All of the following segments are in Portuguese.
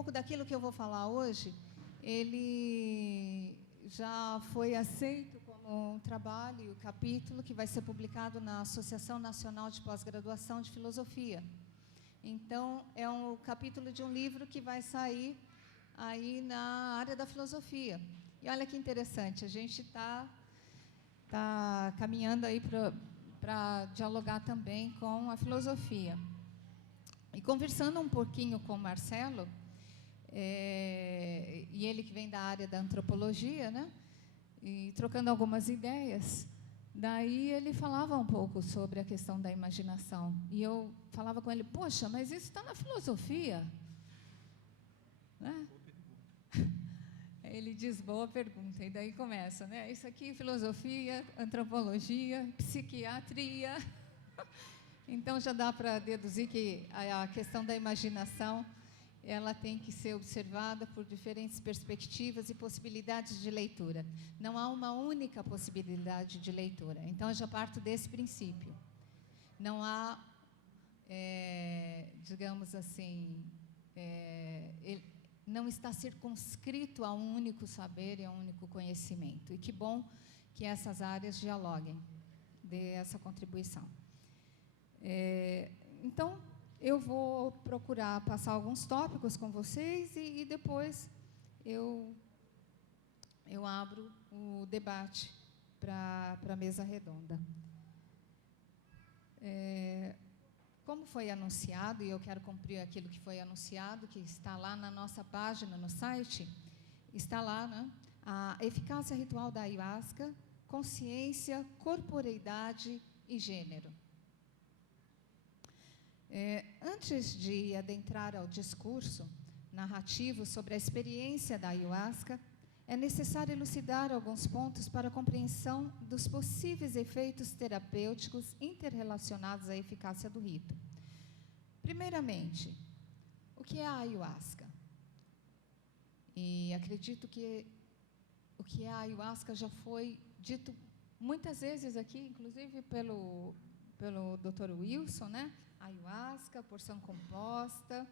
pouco daquilo que eu vou falar hoje, ele já foi aceito como um trabalho, capítulo, que vai ser publicado na Associação Nacional de Pós-Graduação de Filosofia. Então, é um capítulo de um livro que vai sair aí na área da filosofia. E olha que interessante, a gente está caminhando aí para dialogar também com a filosofia. E conversando um pouquinho com o Marcelo, e ele que vem da área da antropologia, né? E trocando algumas ideias, daí ele falava um pouco sobre a questão da imaginação. E eu falava com ele, poxa, mas isso está na filosofia, né? Ele diz, boa pergunta, e daí começa, né? Isso aqui, filosofia, antropologia, psiquiatria. Então, já dá para deduzir que a questão da imaginação, ela tem que ser observada por diferentes perspectivas e possibilidades de leitura. Não há uma única possibilidade de leitura. Então, eu já parto desse princípio. Não há, digamos assim, não está circunscrito a um único saber e a um único conhecimento. E que bom que essas áreas dialoguem, dê essa contribuição. Então, eu vou procurar passar alguns tópicos com vocês e depois eu abro o debate para a mesa redonda. Como foi anunciado, e eu quero cumprir aquilo que foi anunciado, que está lá na nossa página, no site, está lá, né, a eficácia ritual da ayahuasca, consciência, corporeidade e gênero. Antes de adentrar ao discurso narrativo sobre a experiência da ayahuasca, é necessário elucidar alguns pontos para a compreensão dos possíveis efeitos terapêuticos interrelacionados à eficácia do rito. Primeiramente, o que é a ayahuasca? E acredito que o que é a ayahuasca já foi dito muitas vezes aqui, inclusive pelo Dr. Wilson, né? Ayahuasca, porção composta,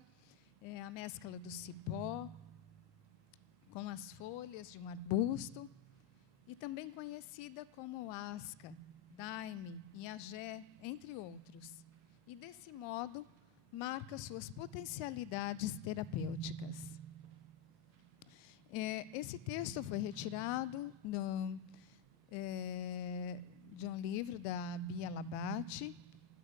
a mescla do cipó com as folhas de um arbusto, e também conhecida como asca, daime, iagé, entre outros. E, desse modo, marca suas potencialidades terapêuticas. Esse texto foi retirado de um livro da Bia Labate,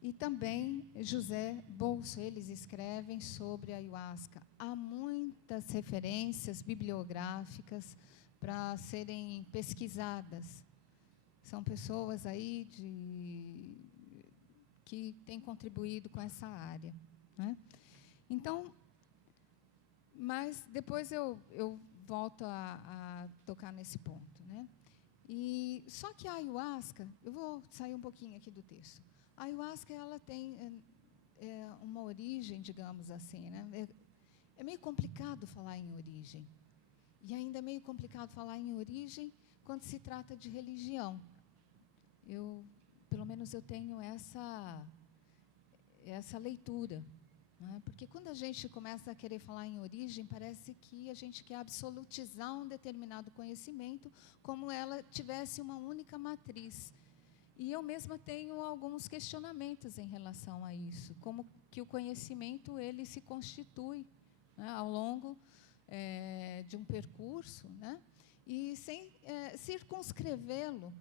e também José Bolso, eles escrevem sobre a ayahuasca. Há muitas referências bibliográficas para serem pesquisadas. São pessoas aí que têm contribuído com essa área, né? Então, mas depois eu volto a tocar nesse ponto, né? Só que a ayahuasca, eu vou sair um pouquinho aqui do texto. A ayahuasca, ela tem uma origem, digamos assim, né? É meio complicado falar em origem. E ainda é meio complicado falar em origem quando se trata de religião. Pelo menos eu tenho essa leitura, né? Porque quando a gente começa a querer falar em origem, parece que a gente quer absolutizar um determinado conhecimento como ela tivesse uma única matriz. E eu mesma tenho alguns questionamentos em relação a isso, como que o conhecimento ele se constitui, né, ao longo de um percurso, né, e sem circunscrevê-lo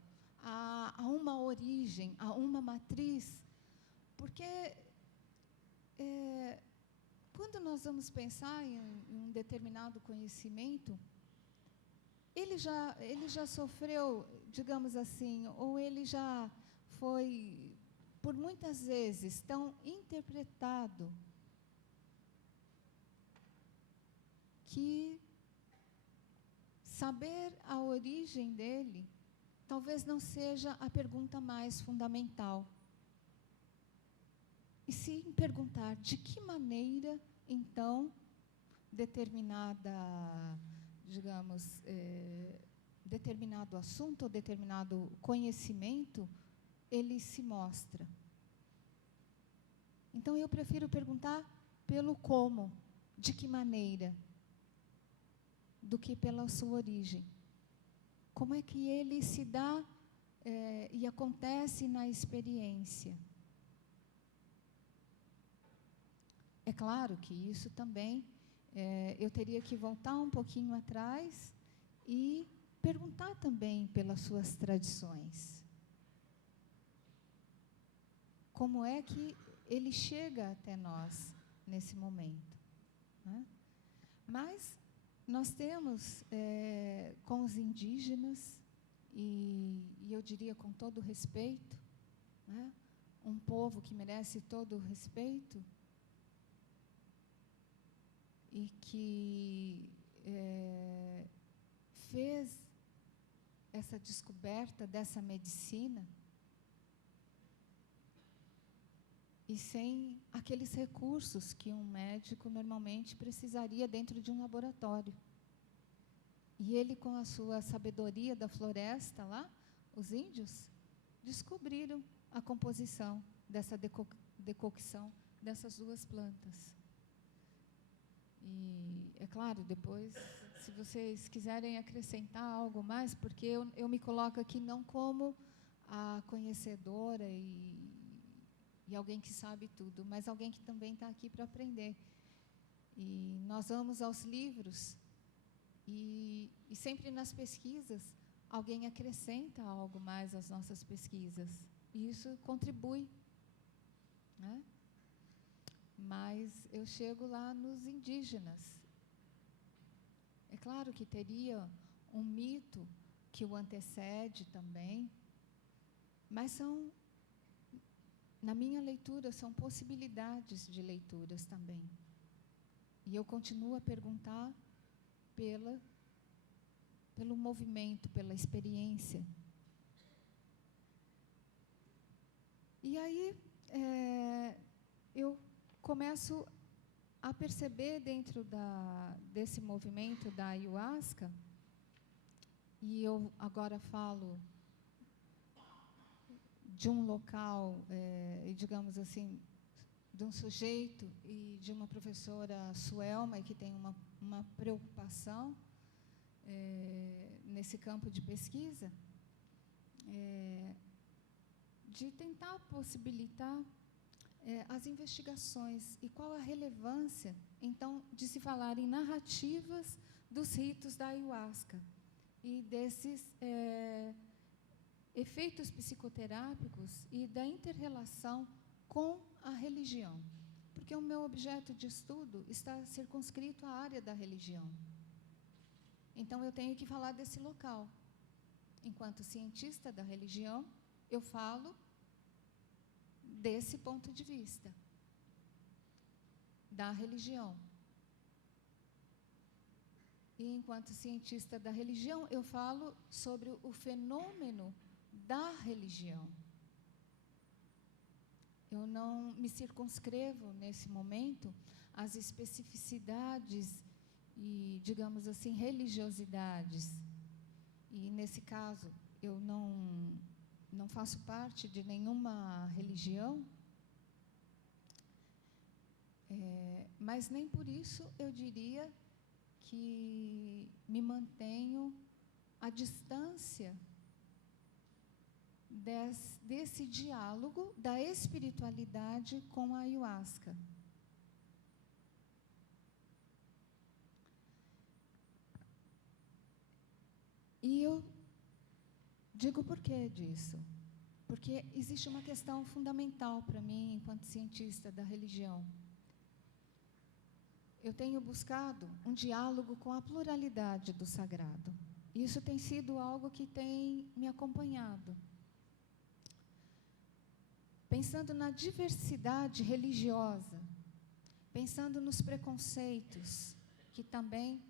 a uma origem, a uma matriz, porque quando nós vamos pensar em um determinado conhecimento, ele já sofreu, digamos assim, ou ele já foi, por muitas vezes, tão interpretado que saber a origem dele talvez não seja a pergunta mais fundamental. E sim perguntar de que maneira, então, digamos, determinado assunto ou determinado conhecimento, ele se mostra. Então, eu prefiro perguntar pelo como, de que maneira, do que pela sua origem. Como é que ele se dá e acontece na experiência? É claro que isso também, eu teria que voltar um pouquinho atrás e perguntar também pelas suas tradições. Como é que ele chega até nós nesse momento, né? Mas nós temos, com os indígenas, e eu diria com todo respeito, né, um povo que merece todo o respeito e que fez essa descoberta dessa medicina, e sem aqueles recursos que um médico normalmente precisaria dentro de um laboratório. E ele, com a sua sabedoria da floresta lá, os índios descobriram a composição dessa decocção dessas duas plantas. E, é claro, depois, se vocês quiserem acrescentar algo mais, porque eu me coloco aqui não como a conhecedora e alguém que sabe tudo, mas alguém que também está aqui para aprender. E nós vamos aos livros e sempre nas pesquisas alguém acrescenta algo mais às nossas pesquisas. E isso contribui, né? Mas eu chego lá nos indígenas. É claro que teria um mito que o antecede também, mas são, na minha leitura, são possibilidades de leituras também. E eu continuo a perguntar pelo movimento, pela experiência. E aí, eu começo a perceber dentro desse movimento da ayahuasca, e eu agora falo de um local, digamos assim, de um sujeito e de uma professora Suelma, que tem uma preocupação nesse campo de pesquisa, de tentar possibilitar as investigações e qual a relevância, então, de se falar em narrativas dos ritos da ayahuasca e desses efeitos psicoterápicos e da inter-relação com a religião. Porque o meu objeto de estudo está circunscrito à área da religião. Então, eu tenho que falar desse local. Enquanto cientista da religião, eu falo desse ponto de vista, da religião. E, enquanto cientista da religião, eu falo sobre o fenômeno da religião. Eu não me circunscrevo, nesse momento, às especificidades e, digamos assim, religiosidades. E, nesse caso, eu não faço parte de nenhuma religião, mas nem por isso eu diria que me mantenho à distância desse diálogo da espiritualidade com a ayahuasca. E eu digo por que disso. Porque existe uma questão fundamental para mim, enquanto cientista da religião. Eu tenho buscado um diálogo com a pluralidade do sagrado. Isso tem sido algo que tem me acompanhado. Pensando na diversidade religiosa, pensando nos preconceitos, que também,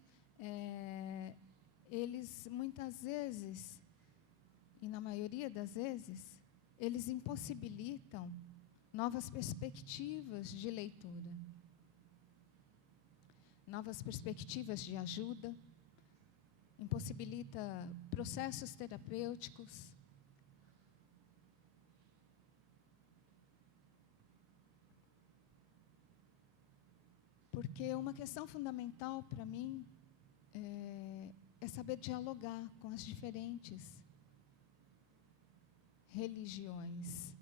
eles muitas vezes, e na maioria das vezes, eles impossibilitam novas perspectivas de leitura, novas perspectivas de ajuda, impossibilita processos terapêuticos. Porque uma questão fundamental para mim é saber dialogar com as diferentes religiões.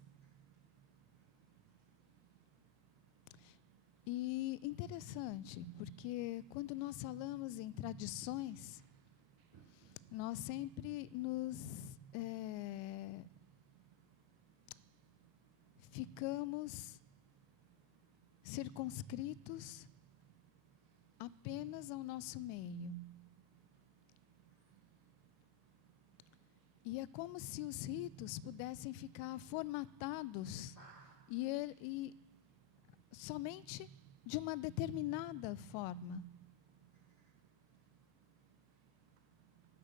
E interessante, porque quando nós falamos em tradições, nós sempre nos ficamos circunscritos apenas ao nosso meio. E é como se os ritos pudessem ficar formatados e somente de uma determinada forma.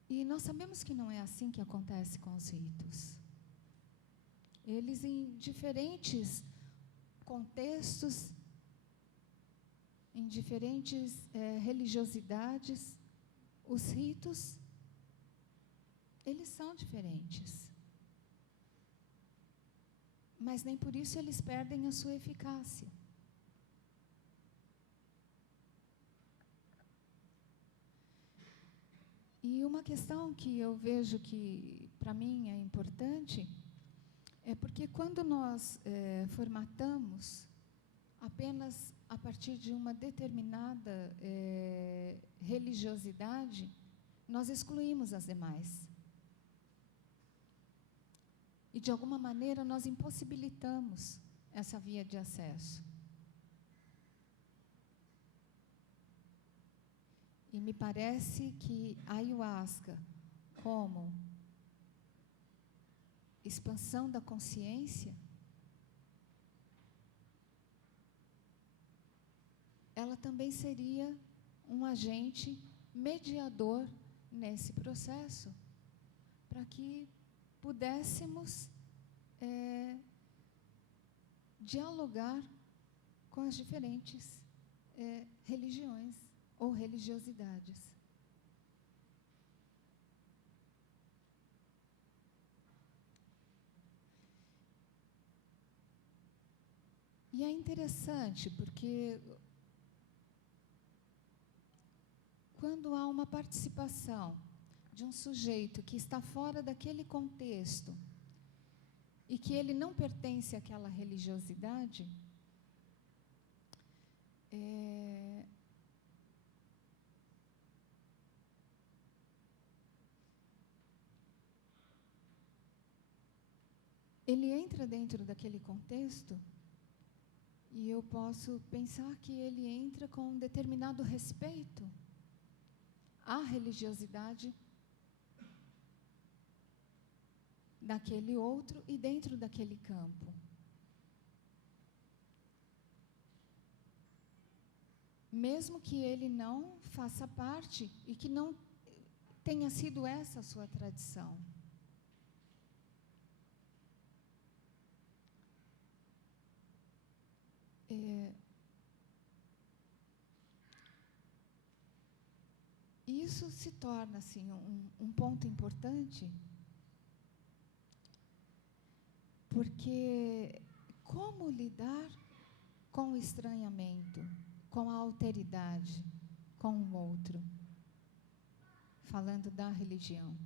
E nós sabemos que não é assim que acontece com os ritos. Eles, em diferentes contextos, em diferentes religiosidades, os ritos, eles são diferentes. Mas nem por isso eles perdem a sua eficácia. E uma questão que eu vejo que, para mim, é importante, é porque quando nós formatamos apenas a partir de uma determinada religiosidade, nós excluímos as demais. E, de alguma maneira, nós impossibilitamos essa via de acesso. E me parece que a ayahuasca, como expansão da consciência, ela também seria um agente mediador nesse processo, para que pudéssemos dialogar com as diferentes religiões ou religiosidades. E é interessante, porque quando há uma participação de um sujeito que está fora daquele contexto e que ele não pertence àquela religiosidade, ele entra dentro daquele contexto e eu posso pensar que ele entra com um determinado respeito à religiosidade daquele outro e dentro daquele campo. Mesmo que ele não faça parte e que não tenha sido essa a sua tradição. Isso se torna assim, um ponto importante, porque como lidar com o estranhamento, com a alteridade, com o outro, falando da religião.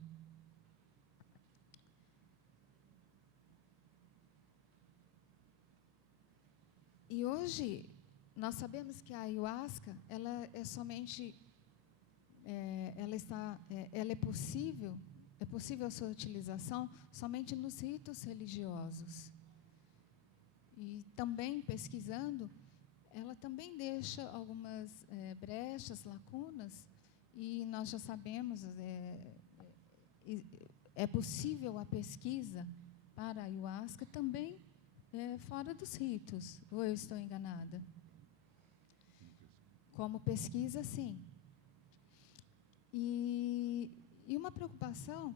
E hoje, nós sabemos que a ayahuasca, ela é somente, ela é possível a sua utilização somente nos ritos religiosos. E também, pesquisando, ela também deixa algumas brechas, lacunas, e nós já sabemos, é possível a pesquisa para a ayahuasca também fora dos ritos, ou eu estou enganada? Como pesquisa, sim. E uma preocupação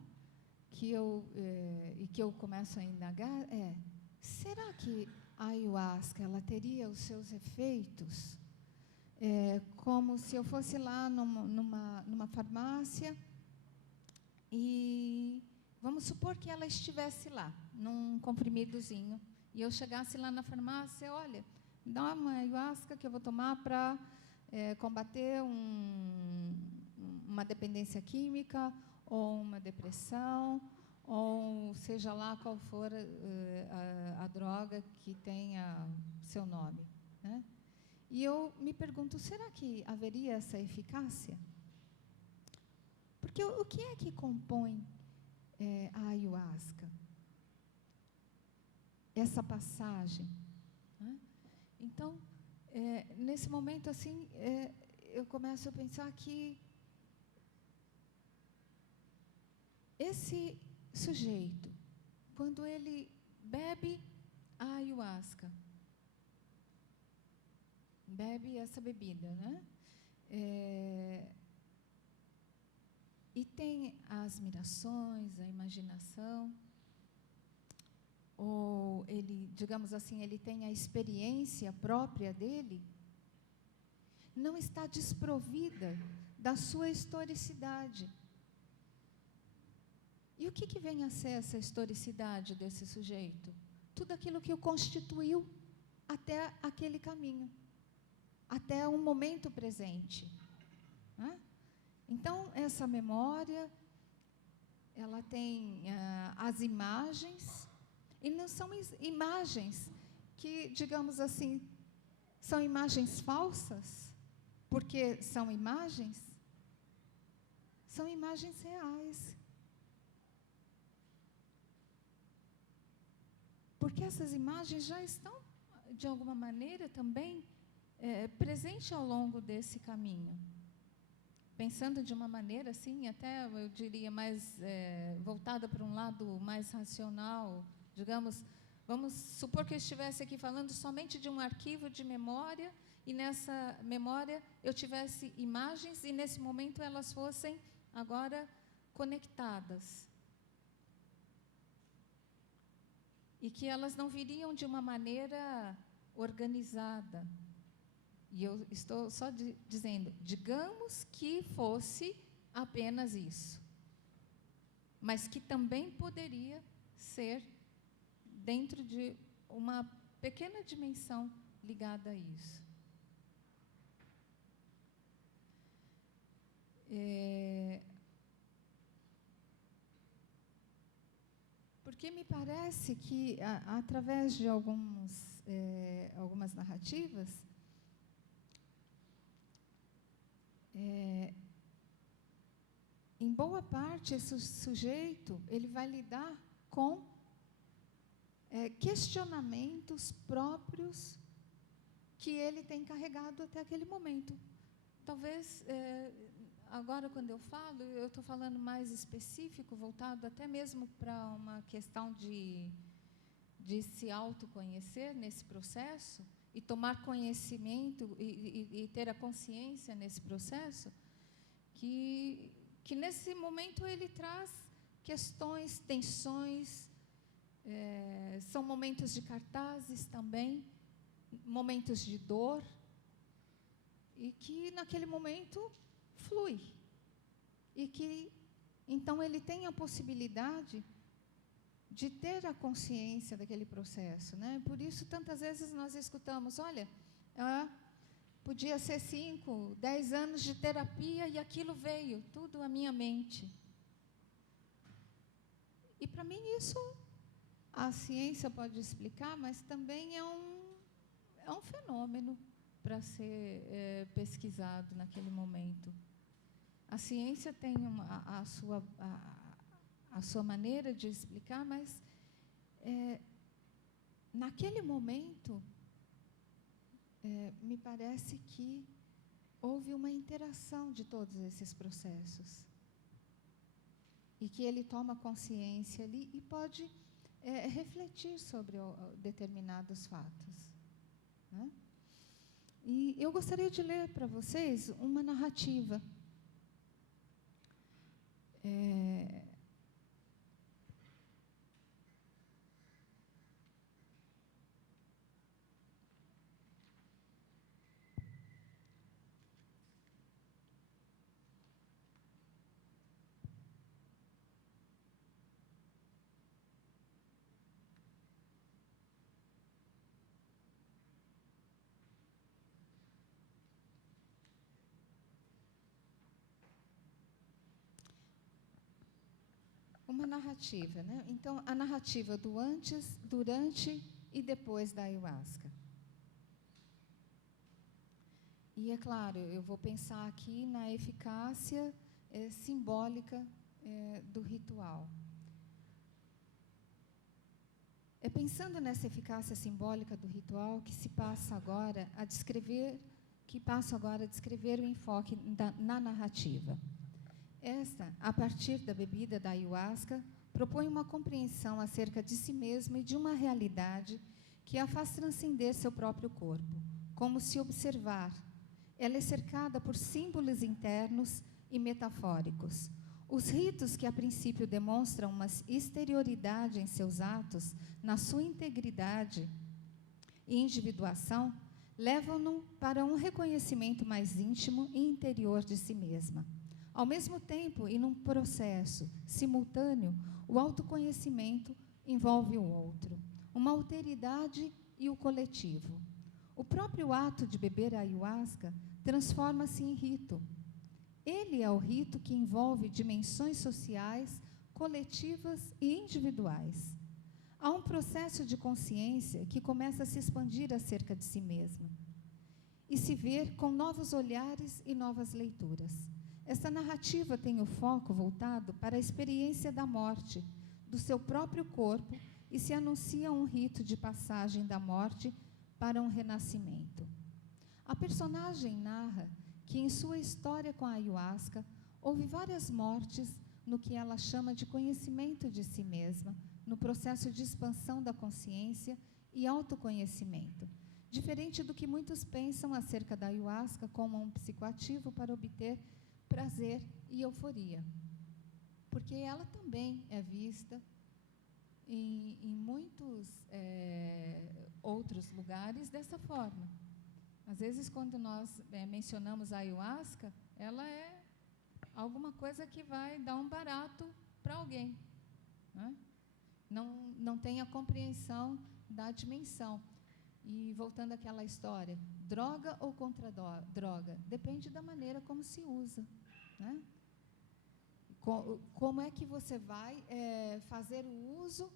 que eu começo a indagar é: será que a ayahuasca ela teria os seus efeitos como se eu fosse lá numa farmácia e vamos supor que ela estivesse lá, num comprimidozinho, e eu chegasse lá na farmácia: olha, me dá uma ayahuasca que eu vou tomar para combater uma dependência química, ou uma depressão, ou seja lá qual for a droga que tenha seu nome, né? E eu me pergunto, será que haveria essa eficácia? Porque o que é que compõe a ayahuasca? Essa passagem, né? Então, nesse momento, assim, eu começo a pensar que esse sujeito, quando ele bebe a ayahuasca, bebe essa bebida, né? E tem as mirações, a imaginação, ou ele, digamos assim, ele tem a experiência própria dele, não está desprovida da sua historicidade. E o que vem a ser essa historicidade desse sujeito? Tudo aquilo que o constituiu até aquele caminho, até o momento presente, né? Então, essa memória, ela tem as imagens, e não são imagens que, digamos assim, são imagens falsas, porque são imagens reais. Porque essas imagens já estão, de alguma maneira, também presentes ao longo desse caminho. Pensando de uma maneira, assim, até, eu diria, mais voltada para um lado mais racional, digamos, vamos supor que eu estivesse aqui falando somente de um arquivo de memória, e nessa memória eu tivesse imagens, e nesse momento elas fossem agora conectadas. E que elas não viriam de uma maneira organizada. E eu estou só dizendo, digamos que fosse apenas isso, mas que também poderia ser dentro de uma pequena dimensão ligada a isso. Porque me parece que, através de algumas narrativas, em boa parte, esse sujeito ele vai lidar com questionamentos próprios que ele tem carregado até aquele momento. Talvez, agora, quando eu falo, eu estou falando mais específico, voltado até mesmo para uma questão de se autoconhecer nesse processo, e tomar conhecimento e ter a consciência nesse processo, que nesse momento ele traz questões, tensões, são momentos de cartazes também, momentos de dor, e que naquele momento flui. E que, então, ele tem a possibilidade de ter a consciência daquele processo, né? Por isso, tantas vezes nós escutamos, olha, podia ser 5, 10 anos de terapia e aquilo veio, tudo à minha mente. E, para mim, isso a ciência pode explicar, mas também é um fenômeno para ser pesquisado naquele momento. A ciência tem a sua maneira de explicar, mas naquele momento me parece que houve uma interação de todos esses processos, e que ele toma consciência ali e pode refletir sobre determinados fatos, né? E eu gostaria de ler para vocês uma narrativa. a narrativa, né? Então, a narrativa do antes, durante e depois da ayahuasca. E, é claro, eu vou pensar aqui na eficácia simbólica do ritual. É pensando nessa eficácia simbólica do ritual que passo agora a descrever o enfoque na narrativa. Esta, a partir da bebida da ayahuasca, propõe uma compreensão acerca de si mesmo e de uma realidade que a faz transcender seu próprio corpo, como se observar. Ela é cercada por símbolos internos e metafóricos. Os ritos que a princípio demonstram uma exterioridade em seus atos, na sua integridade e individuação, levam-no para um reconhecimento mais íntimo e interior de si mesma. Ao mesmo tempo, e num processo simultâneo, o autoconhecimento envolve o outro, uma alteridade e o coletivo. O próprio ato de beber a ayahuasca transforma-se em rito. Ele é o rito que envolve dimensões sociais, coletivas e individuais. Há um processo de consciência que começa a se expandir acerca de si mesma e se ver com novos olhares e novas leituras. Essa narrativa tem o foco voltado para a experiência da morte, do seu próprio corpo, e se anuncia um rito de passagem da morte para um renascimento. A personagem narra que, em sua história com a ayahuasca, houve várias mortes no que ela chama de conhecimento de si mesma, no processo de expansão da consciência e autoconhecimento, diferente do que muitos pensam acerca da ayahuasca como um psicoativo para obter prazer e euforia, porque ela também é vista em muitos outros lugares dessa forma. Às vezes, quando nós mencionamos a ayahuasca, ela é alguma coisa que vai dar um barato para alguém, né? Não tem a compreensão da dimensão. E voltando àquela história, droga ou contra droga? Depende da maneira como se usa, né? Como é que você vai fazer o uso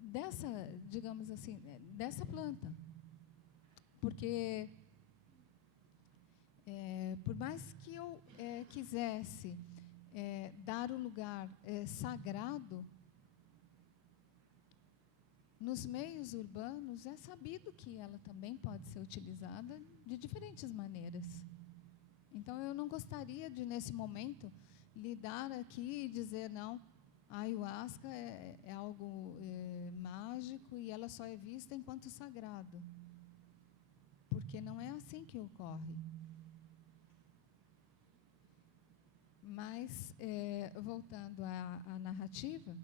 dessa, digamos assim, dessa planta? Porque, por mais que eu quisesse dar o lugar sagrado, nos meios urbanos é sabido que ela também pode ser utilizada de diferentes maneiras. Então, eu não gostaria de, nesse momento, lidar aqui e dizer, não, a ayahuasca é algo mágico e ela só é vista enquanto sagrado. Porque não é assim que ocorre. Mas, voltando à narrativa,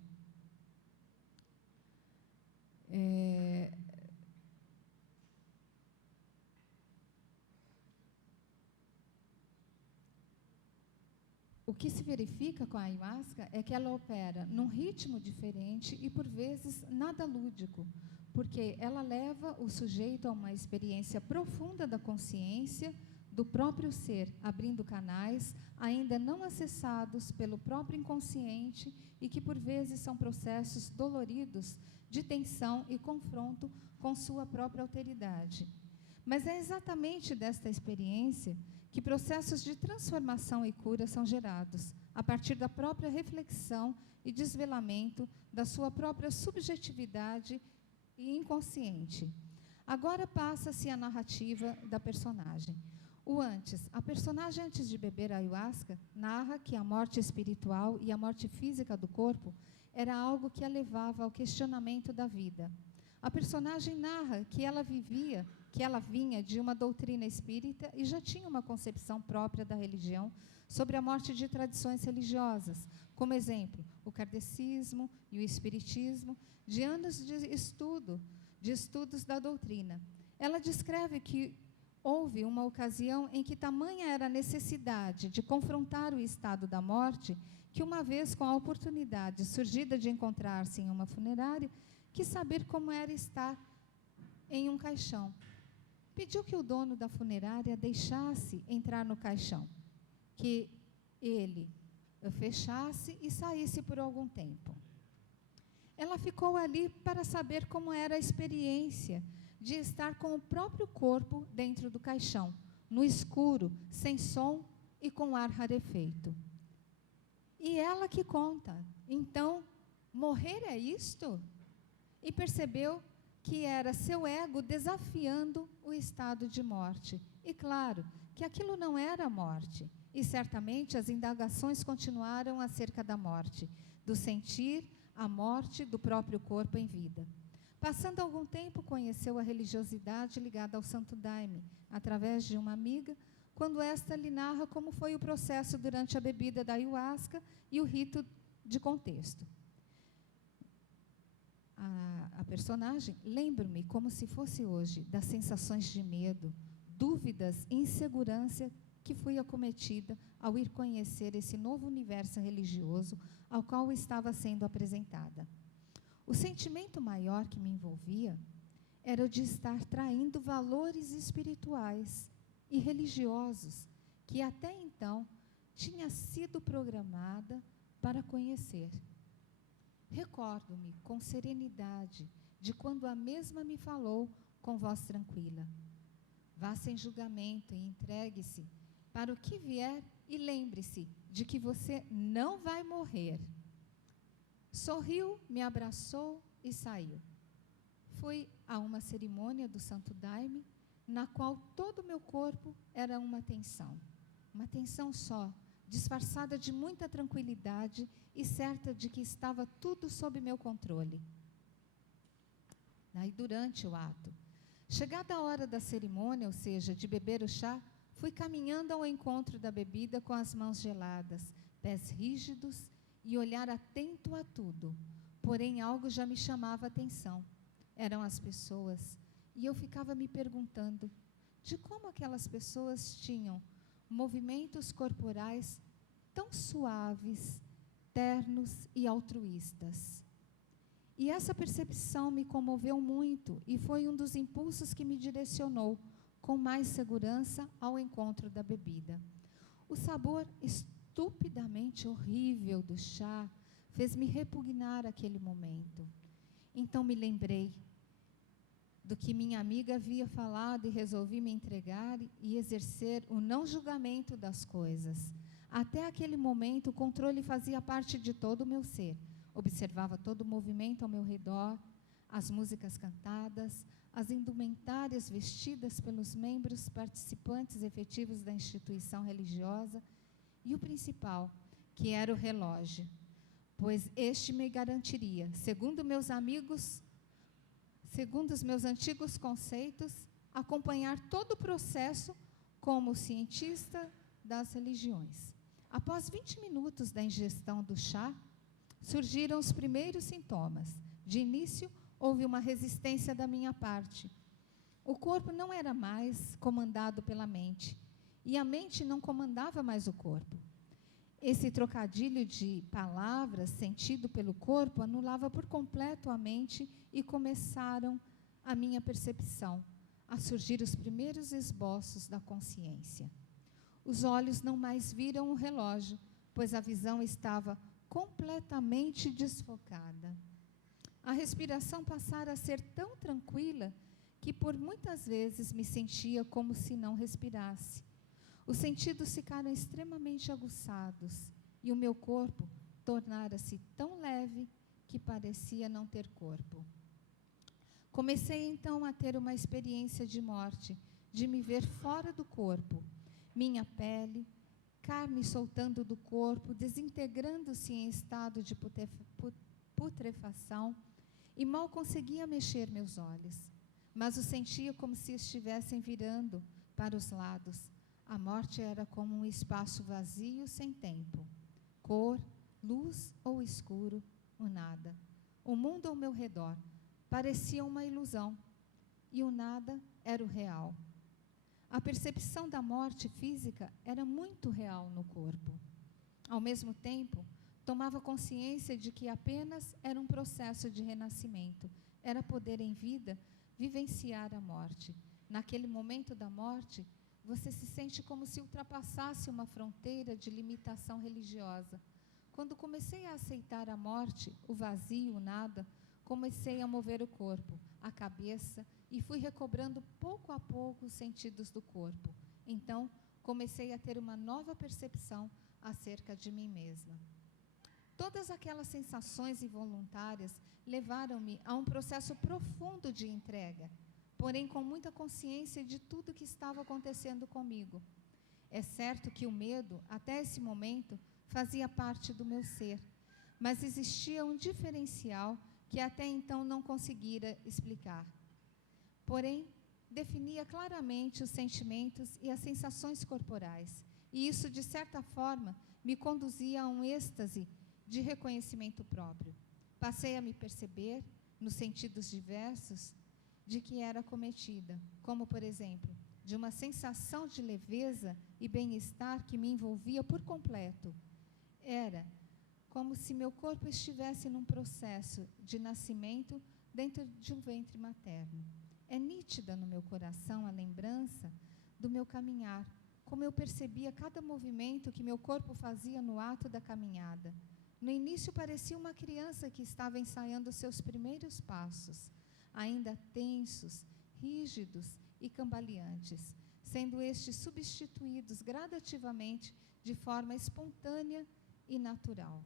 o que se verifica com a ayahuasca é que ela opera num ritmo diferente e, por vezes, nada lúdico, porque ela leva o sujeito a uma experiência profunda da consciência, do próprio ser, abrindo canais ainda não acessados pelo próprio inconsciente e que, por vezes, são processos doloridos de tensão e confronto com sua própria alteridade. Mas é exatamente desta experiência que processos de transformação e cura são gerados, a partir da própria reflexão e desvelamento da sua própria subjetividade e inconsciente. Agora passa-se a narrativa da personagem. O antes. A personagem, antes de beber a ayahuasca, narra que a morte espiritual e a morte física do corpo era algo que a levava ao questionamento da vida. A personagem narra que ela vinha de uma doutrina espírita e já tinha uma concepção própria da religião sobre a morte de tradições religiosas, como exemplo, o kardecismo e o espiritismo, de anos de estudos da doutrina. Ela descreve que houve uma ocasião em que tamanha era a necessidade de confrontar o estado da morte, que uma vez, com a oportunidade surgida de encontrar-se em uma funerária, quis saber como era estar em um caixão. Pediu que o dono da funerária deixasse entrar no caixão, que ele fechasse e saísse por algum tempo. Ela ficou ali para saber como era a experiência de estar com o próprio corpo dentro do caixão, no escuro, sem som e com ar rarefeito. E ela que conta, então, morrer é isto? E percebeu que era seu ego desafiando o estado de morte. E claro, que aquilo não era morte. E certamente as indagações continuaram acerca da morte, do sentir a morte do próprio corpo em vida. Passando algum tempo, conheceu a religiosidade ligada ao Santo Daime, através de uma amiga, quando esta lhe narra como foi o processo durante a bebida da ayahuasca e o rito de contexto. A personagem, lembro-me como se fosse hoje, das sensações de medo, dúvidas e insegurança que fui acometida ao ir conhecer esse novo universo religioso ao qual estava sendo apresentada. O sentimento maior que me envolvia era o de estar traindo valores espirituais e religiosos que até então tinha sido programada para conhecer. Recordo-me com serenidade de quando a mesma me falou com voz tranquila: vá sem julgamento e entregue-se para o que vier e lembre-se de que você não vai morrer. Sorriu, me abraçou e saiu. Fui a uma cerimônia do Santo Daime, na qual todo o meu corpo era uma tensão só, disfarçada de muita tranquilidade e certa de que estava tudo sob meu controle. Daí, durante o ato, chegada a hora da cerimônia, ou seja, de beber o chá, fui caminhando ao encontro da bebida com as mãos geladas, pés rígidos e olhar atento a tudo. Porém, algo já me chamava a atenção. Eram as pessoas, e eu ficava me perguntando de como aquelas pessoas tinham movimentos corporais tão suaves, ternos e altruístas. E essa percepção me comoveu muito e foi um dos impulsos que me direcionou com mais segurança ao encontro da bebida. O sabor estupidamente horrível do chá fez-me repugnar aquele momento. Então me lembrei do que minha amiga havia falado e resolvi me entregar e exercer o não julgamento das coisas. Até aquele momento, o controle fazia parte de todo o meu ser. Observava todo o movimento ao meu redor, as músicas cantadas, as indumentárias vestidas pelos membros participantes efetivos da instituição religiosa e o principal, que era o relógio, pois este me garantiria, segundo os meus antigos conceitos, acompanhar todo o processo como cientista das religiões. Após 20 minutos da ingestão do chá, surgiram os primeiros sintomas. De início, houve uma resistência da minha parte. O corpo não era mais comandado pela mente, e a mente não comandava mais o corpo. Esse trocadilho de palavras sentido pelo corpo anulava por completo a mente e começaram a minha percepção, a surgir os primeiros esboços da consciência. Os olhos não mais viram o relógio, pois a visão estava completamente desfocada. A respiração passara a ser tão tranquila que por muitas vezes me sentia como se não respirasse. Os sentidos ficaram extremamente aguçados e o meu corpo tornara-se tão leve que parecia não ter corpo. Comecei então a ter uma experiência de morte, de me ver fora do corpo, minha pele, carne soltando do corpo, desintegrando-se em estado de putrefação, e mal conseguia mexer meus olhos, mas o sentia como se estivessem virando para os lados. A morte era como um espaço vazio sem tempo, cor, luz ou escuro, o nada. O mundo ao meu redor parecia uma ilusão, e o nada era o real. A percepção da morte física era muito real no corpo. Ao mesmo tempo, tomava consciência de que apenas era um processo de renascimento, era poder em vida vivenciar a morte. Naquele momento da morte, você se sente como se ultrapassasse uma fronteira de limitação religiosa. Quando comecei a aceitar a morte, o vazio, o nada, comecei a mover o corpo, a cabeça, e fui recobrando pouco a pouco os sentidos do corpo. Então, comecei a ter uma nova percepção acerca de mim mesma. Todas aquelas sensações involuntárias levaram-me a um processo profundo de entrega, porém com muita consciência de tudo que estava acontecendo comigo. É certo que o medo, até esse momento, fazia parte do meu ser, mas existia um diferencial que até então não conseguira explicar. Porém, definia claramente os sentimentos e as sensações corporais, e isso, de certa forma, me conduzia a um êxtase de reconhecimento próprio. Passei a me perceber, nos sentidos diversos, de que era acometida, como, por exemplo, de uma sensação de leveza e bem-estar que me envolvia por completo. Era como se meu corpo estivesse num processo de nascimento dentro de um ventre materno. É nítida no meu coração a lembrança do meu caminhar, como eu percebia cada movimento que meu corpo fazia no ato da caminhada. No início parecia uma criança que estava ensaiando seus primeiros passos, ainda tensos, rígidos e cambaleantes, sendo estes substituídos gradativamente de forma espontânea e natural,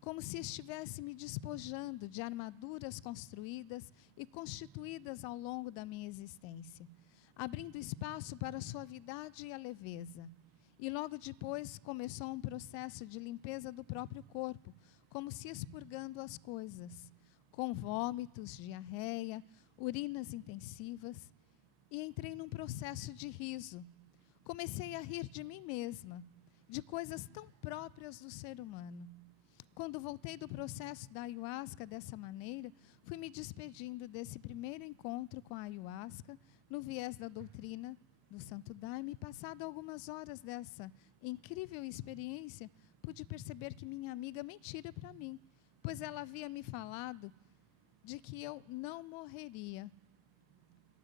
como se estivesse me despojando de armaduras construídas e constituídas ao longo da minha existência, abrindo espaço para a suavidade e a leveza. E logo depois começou um processo de limpeza do próprio corpo, como se expurgando as coisas, com vômitos, diarreia, urinas intensivas, e entrei num processo de riso. Comecei a rir de mim mesma, de coisas tão próprias do ser humano. Quando voltei do processo da ayahuasca dessa maneira, fui me despedindo desse primeiro encontro com a ayahuasca, no viés da doutrina do Santo Daime, e passado algumas horas dessa incrível experiência, pude perceber que minha amiga mentira para mim, pois ela havia me falado de que eu não morreria.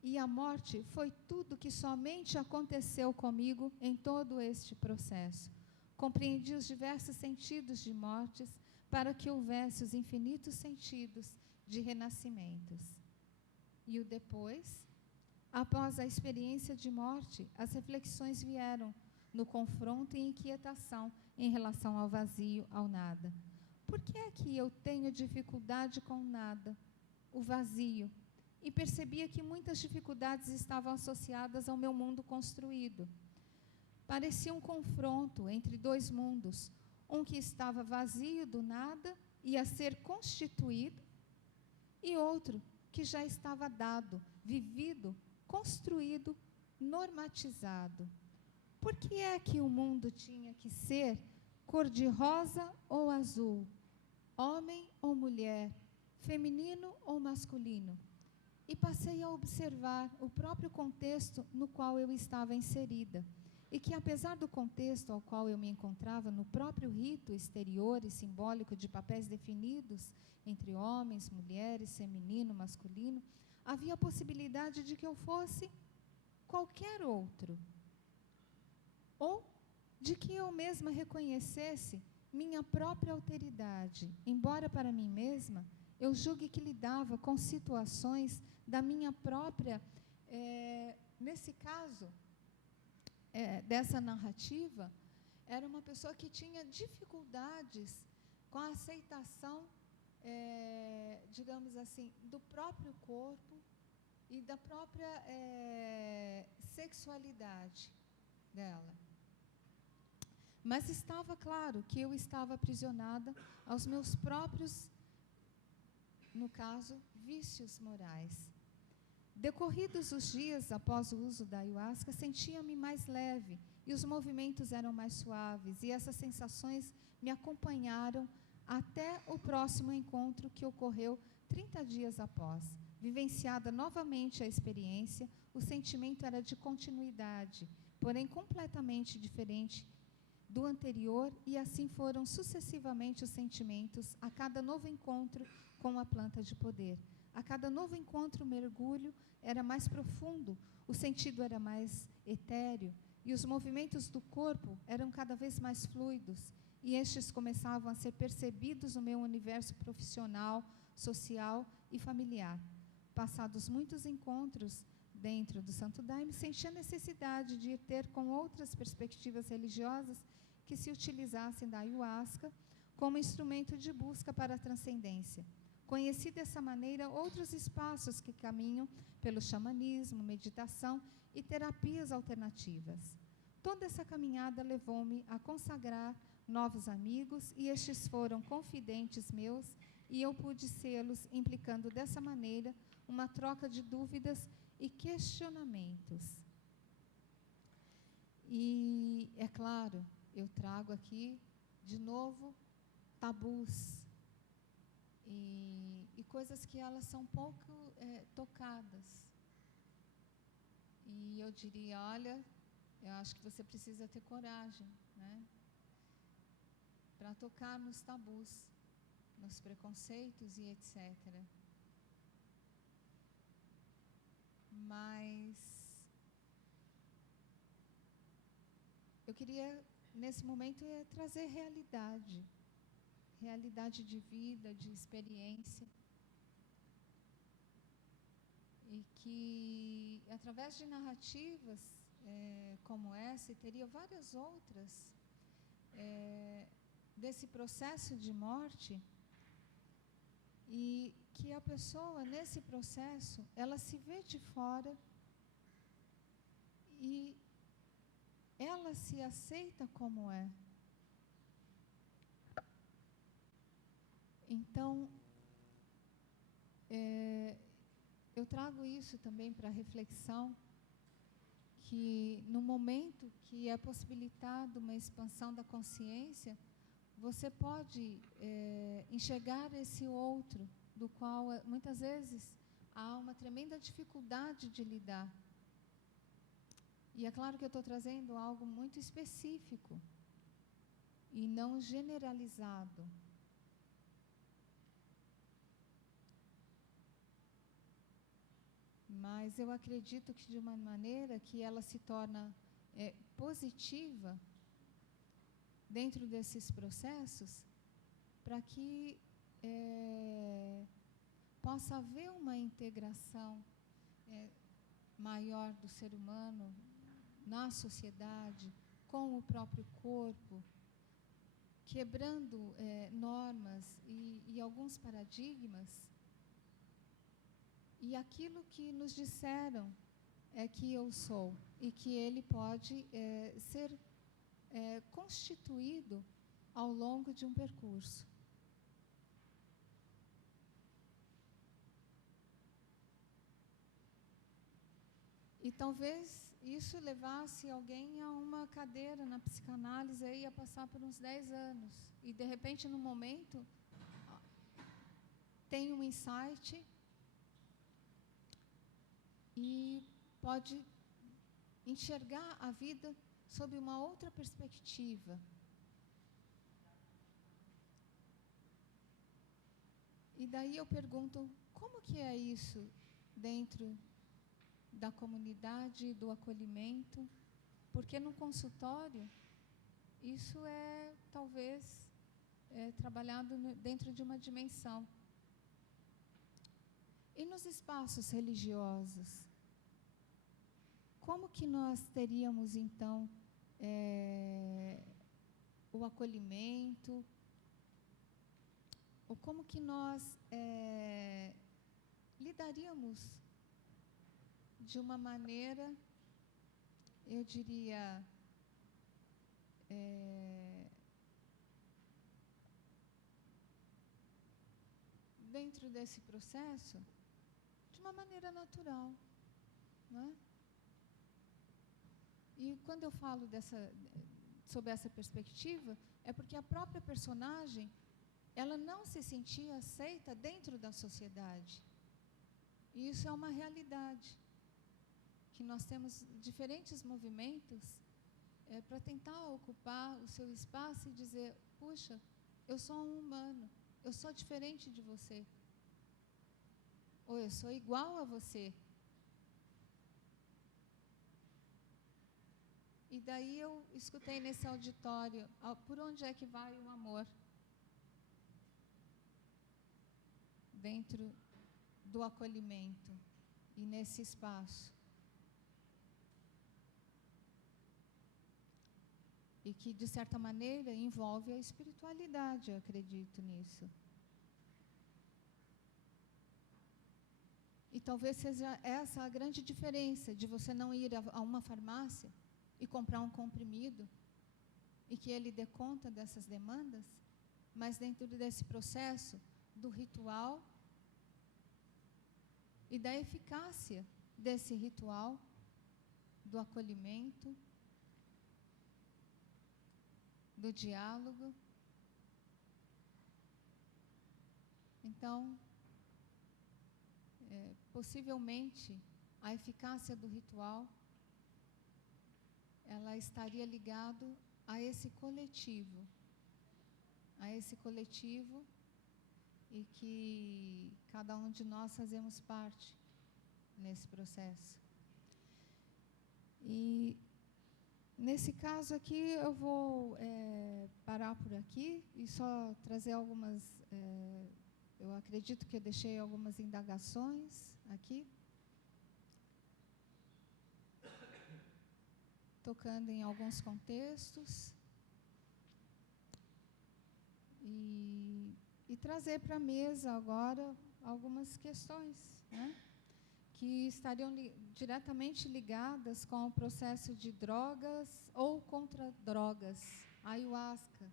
E a morte foi tudo que somente aconteceu comigo em todo este processo. Compreendi os diversos sentidos de mortes para que houvesse os infinitos sentidos de renascimentos. E o depois, após a experiência de morte, as reflexões vieram no confronto e inquietação em relação ao vazio, ao nada. Por que é que eu tenho dificuldade com o nada, o vazio? E percebia que muitas dificuldades estavam associadas ao meu mundo construído. Parecia um confronto entre dois mundos, um que estava vazio do nada, ia ser constituído, e outro que já estava dado, vivido, construído, normatizado. Por que é que o mundo tinha que ser cor-de-rosa ou azul, homem ou mulher, feminino ou masculino? E passei a observar o próprio contexto no qual eu estava inserida, e que, apesar do contexto ao qual eu me encontrava, no próprio rito exterior e simbólico de papéis definidos entre homens, mulheres, feminino, masculino, havia a possibilidade de que eu fosse qualquer outro, ou de que eu mesma reconhecesse minha própria alteridade, embora para mim mesma eu julgue que lidava com situações da minha própria, nesse caso, dessa narrativa, era uma pessoa que tinha dificuldades com a aceitação, digamos assim, do próprio corpo e da própria sexualidade dela. Mas estava claro que eu estava aprisionada aos meus próprios, no caso, vícios morais. Decorridos os dias após o uso da ayahuasca, sentia-me mais leve e os movimentos eram mais suaves, e essas sensações me acompanharam até o próximo encontro que ocorreu 30 dias após. Vivenciada novamente a experiência, o sentimento era de continuidade, porém completamente diferente do anterior, e assim foram sucessivamente os sentimentos a cada novo encontro com a planta de poder. A cada novo encontro, o mergulho era mais profundo, o sentido era mais etéreo, e os movimentos do corpo eram cada vez mais fluidos, e estes começavam a ser percebidos no meu universo profissional, social e familiar. Passados muitos encontros dentro do Santo Daime, senti a necessidade de ir ter com outras perspectivas religiosas que se utilizassem da ayahuasca como instrumento de busca para a transcendência. Conheci dessa maneira outros espaços que caminham pelo xamanismo, meditação e terapias alternativas. Toda essa caminhada levou-me a consagrar novos amigos, e estes foram confidentes meus, e eu pude sê-los, implicando dessa maneira uma troca de dúvidas e questionamentos. E, é claro, eu trago aqui, de novo, tabus e coisas que elas são pouco tocadas. E eu diria, olha, eu acho que você precisa ter coragem, né, para tocar nos tabus, nos preconceitos e etc. Mas eu queria, nesse momento, trazer realidade de vida, de experiência, e que, através de narrativas como essa, e teria várias outras, desse processo de morte, e que a pessoa, nesse processo, ela se vê de fora e ela se aceita como é. Então, eu trago isso também para reflexão, que no momento que é possibilitado uma expansão da consciência, você pode enxergar esse outro, do qual muitas vezes há uma tremenda dificuldade de lidar. E é claro que eu estou trazendo algo muito específico e não generalizado. Mas eu acredito que de uma maneira que ela se torna positiva dentro desses processos, para que possa haver uma integração maior do ser humano na sociedade, com o próprio corpo, quebrando normas e alguns paradigmas. E aquilo que nos disseram é que eu sou, e que ele pode ser constituído ao longo de um percurso. E talvez isso levasse alguém a uma cadeira na psicanálise e ia passar por uns 10 anos. E, de repente, no momento, tem um insight e pode enxergar a vida sob uma outra perspectiva. E daí eu pergunto, como que é isso dentro da comunidade, do acolhimento? Porque no consultório, isso é, talvez, trabalhado dentro de uma dimensão. E nos espaços religiosos, como que nós teríamos, então, o acolhimento? Ou como que nós lidaríamos de uma maneira, eu diria, dentro desse processo, de uma maneira natural, não é? E quando eu falo sob essa perspectiva, é porque a própria personagem, ela não se sentia aceita dentro da sociedade. E isso é uma realidade, que nós temos diferentes movimentos para tentar ocupar o seu espaço e dizer, puxa, eu sou um humano, eu sou diferente de você, ou eu sou igual a você. E daí eu escutei nesse auditório, por onde é que vai o amor? Dentro do acolhimento e nesse espaço. E que, de certa maneira, envolve a espiritualidade, eu acredito nisso. E talvez seja essa a grande diferença de você não ir a uma farmácia e comprar um comprimido e que ele dê conta dessas demandas, mas dentro desse processo do ritual e da eficácia desse ritual, do acolhimento, do diálogo. Então, possivelmente, a eficácia do ritual, ela estaria ligado a esse coletivo e que cada um de nós fazemos parte nesse processo. E nesse caso aqui eu vou parar por aqui e só trazer algumas, eu acredito que eu deixei algumas indagações aqui, tocando em alguns contextos, e trazer para a mesa agora algumas questões, né, que estariam diretamente ligadas com o processo de drogas ou contra drogas. A ayahuasca,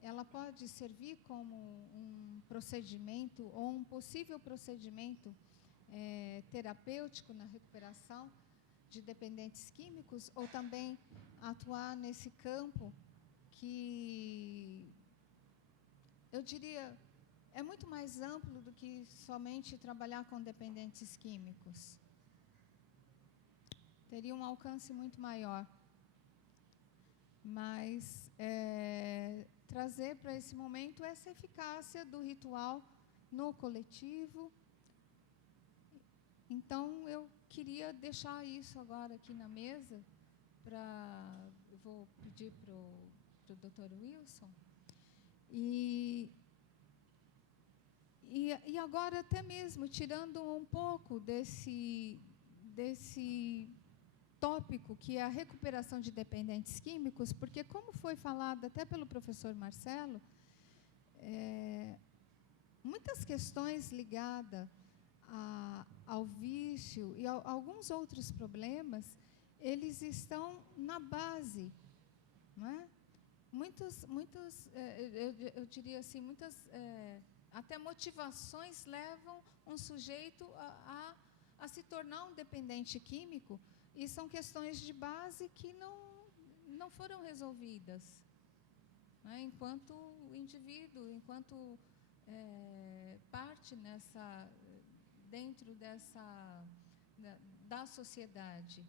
ela pode servir como um procedimento ou um possível procedimento terapêutico na recuperação de dependentes químicos, ou também atuar nesse campo que, eu diria, é muito mais amplo do que somente trabalhar com dependentes químicos. Teria um alcance muito maior. Mas trazer para esse momento essa eficácia do ritual no coletivo. Então, eu queria deixar isso agora aqui na mesa, eu vou pedir para o Dr. Wilson. E agora, até mesmo, tirando um pouco desse tópico, que é a recuperação de dependentes químicos, porque, como foi falado até pelo professor Marcelo, muitas questões ligadas ao vício e a alguns outros problemas, eles estão na base, não é? Eu diria assim, muitas até motivações levam um sujeito a se tornar um dependente químico, e são questões de base que não foram resolvidas, né, enquanto indivíduo, enquanto parte dentro da sociedade.